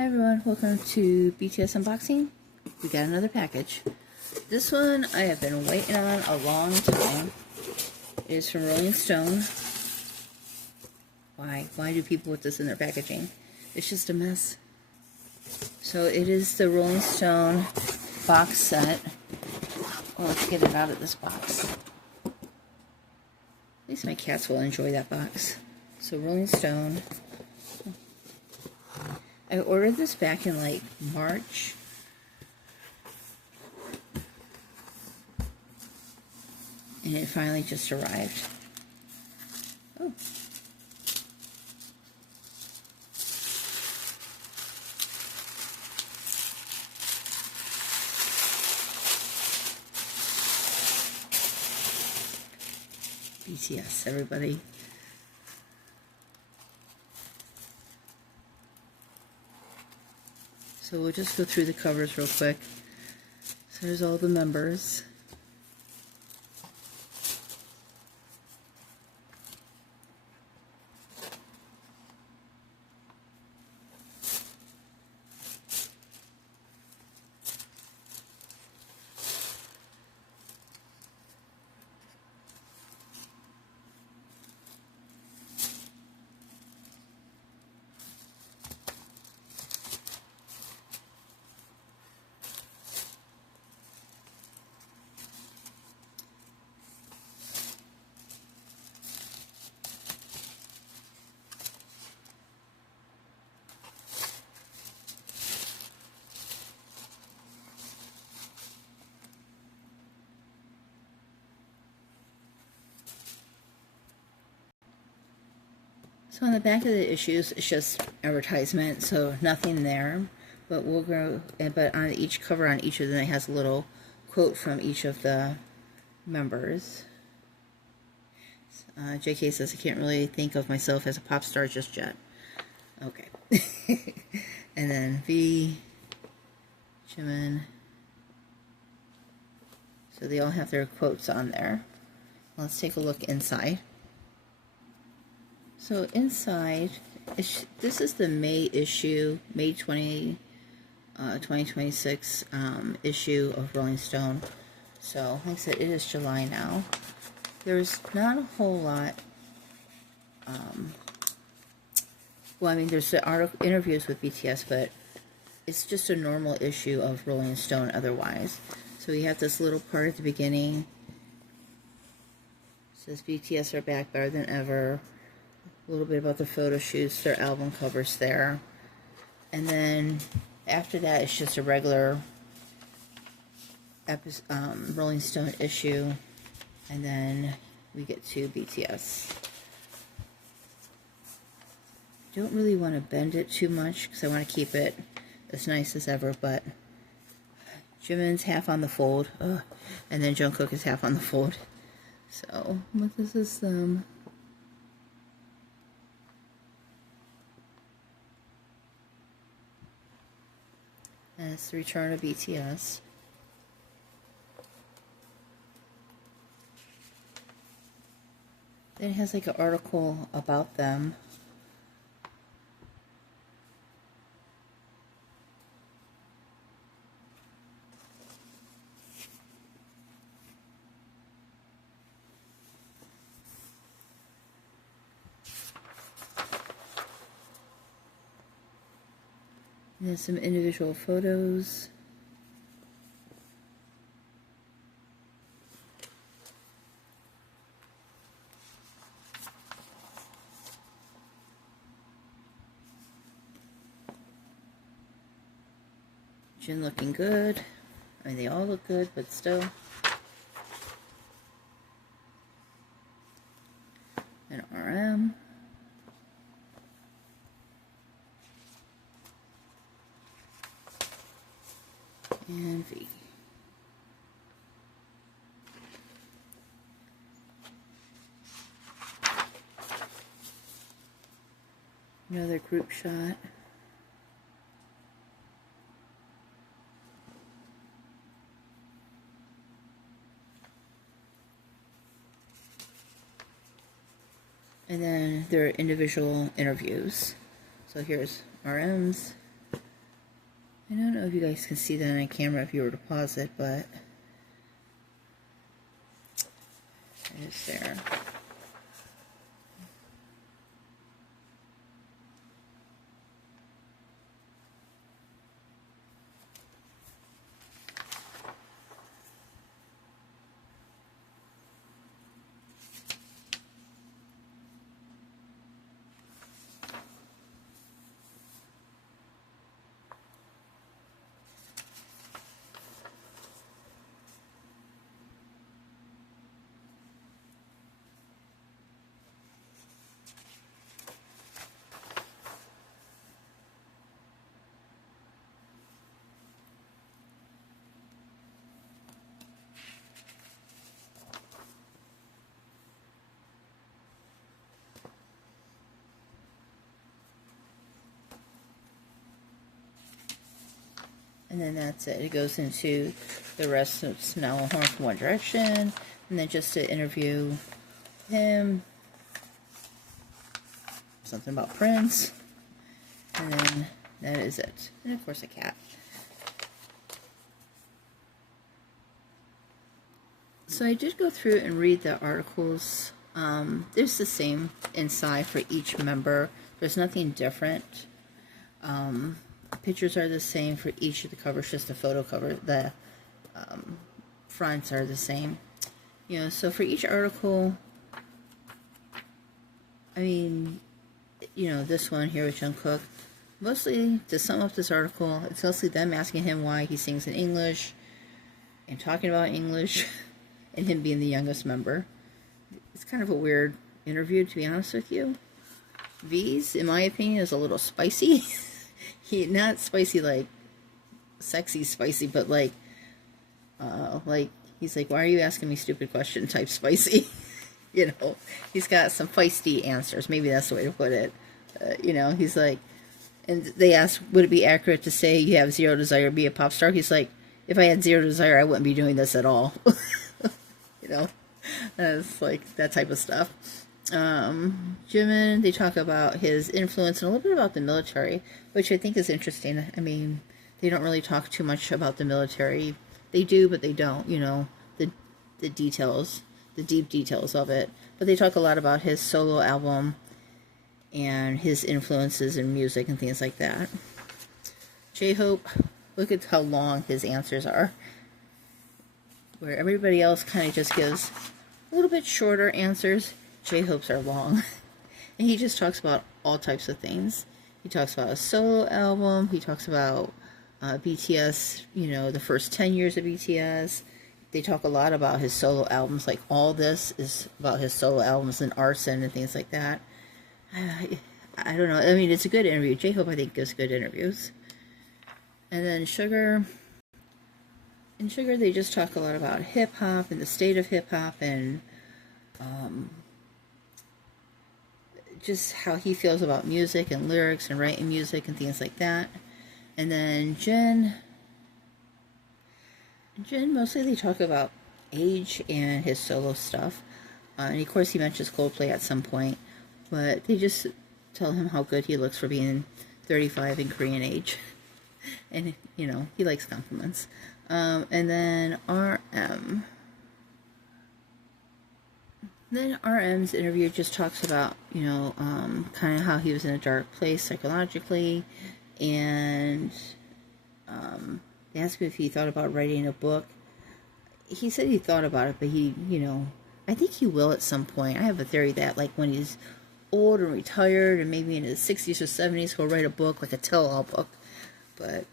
Hi everyone, welcome to BTS unboxing. We got another package. This one I have been waiting on a long time. It is from Rolling Stone. Why do people put this in their packaging? It's just a mess. So it is the Rolling Stone box set. Well, let's get it out of this box. At least my cats will enjoy that box. So Rolling Stone. I ordered this back in like March. And it finally just arrived. Oh. BTS, everybody. So we'll just go through the covers real quick. So there's all the members. So on the back of the issues, it's just advertisement, so nothing there. But we'll go. But on each cover, on each of them, it has a little quote from each of the members. JK says, I can't really think of myself as a pop star just yet. Okay. And then V, Jimin. So they all have their quotes on there. Let's take a look inside. So inside, this is the May issue, May 2026 issue of Rolling Stone. So, like I said, it is July now. There's not a whole lot. Well, I mean, there's the interviews with BTS, but it's just a normal issue of Rolling Stone otherwise. So we have this little part at the beginning. It says BTS are back better than ever. A little bit about the photo shoots, their album covers there. And then after that, it's just a regular Rolling Stone issue. And then we get to BTS. Don't really want to bend it too much because I want to keep it as nice as ever, but Jimin's half on the fold. Ugh. And then Jungkook is half on the fold. So, but this is them. And it's the return of BTS. Then it has like an article about them. And then some individual photos. Jin looking good. I mean, they all look good, but still. And RM. And V. Another group shot. and then their individual interviews. So here's RM's, I don't know if you guys can see that on camera if you were to pause it, but it's there. And then that's it. It goes into the rest of Smell a Horn from One Direction. And then just to interview him. Something about Prince. And then that is it. And of course a cat. So I did go through and read the articles. There's the same inside for each member. There's nothing different. Pictures are the same for each of the covers, just the photo cover. The fronts are the same. You know, so for each article, I mean, you know, this one here with Jungkook, mostly, to sum up this article, it's mostly them asking him why he sings in English and talking about English and him being the youngest member. It's kind of a weird interview, to be honest with you. V's, in my opinion, is a little spicy. Not spicy like sexy spicy, but like he's like, why are you asking me stupid question type spicy? You know, he's got some feisty answers. Maybe that's the way to put it. You know, he's like, and they ask, would it be accurate to say you have zero desire to be a pop star? He's like, if I had zero desire, I wouldn't be doing this at all. You know, it's like that type of stuff. Jimin, they talk about his influence and a little bit about the military, which I think is interesting. I mean, they don't really talk too much about the military. They do, but they don't, you know, the details, the deep details of it. But they talk a lot about his solo album and his influences in music and things like that. J-Hope, look at how long his answers are. Where everybody else kind of just gives a little bit shorter answers, J-Hope's are long. And he just talks about all types of things. He talks about a solo album. He talks about BTS, you know, the first 10 years of BTS. They talk a lot about his solo albums. Like, all this is about his solo albums and Arson and things like that. I don't know. I mean, it's a good interview. J-Hope, I think, gives good interviews. And then Sugar. In Sugar, they just talk a lot about hip-hop and the state of hip-hop and just how he feels about music and lyrics and writing music and things like that. And then Jin, mostly they talk about age and his solo stuff. And of course he mentions Coldplay at some point, but they just tell him how good he looks for being 35 in Korean age. And, you know, he likes compliments. And then RM. Then RM's interview just talks about, you know, kind of how he was in a dark place psychologically, and they asked him if he thought about writing a book. He said he thought about it, but he, you know, I think he will at some point. I have a theory that, like, when he's old and retired and maybe in his 60s or 70s, he'll write a book, like a tell-all book, but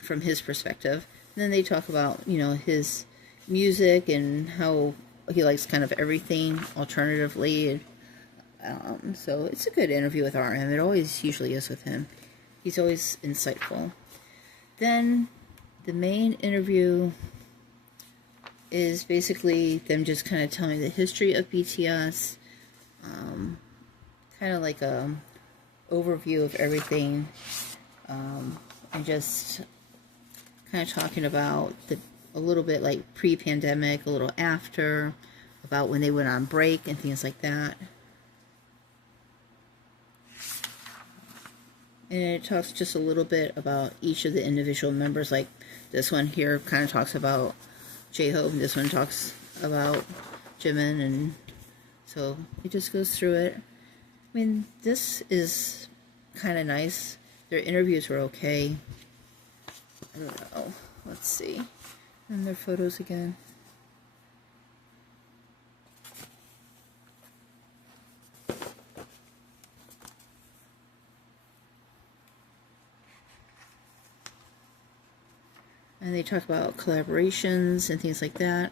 from his perspective. And then they talk about, you know, his music and how he likes kind of everything alternatively. So it's a good interview with RM. It always usually is with him. He's always insightful. Then the main interview is basically them just kind of telling the history of BTS, kind of like a overview of everything, and just kind of talking about a little bit like pre-pandemic, a little after, about when they went on break and things like that. And it talks just a little bit about each of the individual members. Like this one here kind of talks about J-Hope, and this one talks about Jimin, and so it just goes through it. I mean, this is kind of nice. Their interviews were okay. I don't know. Let's see. And their photos again. And they talk about collaborations and things like that.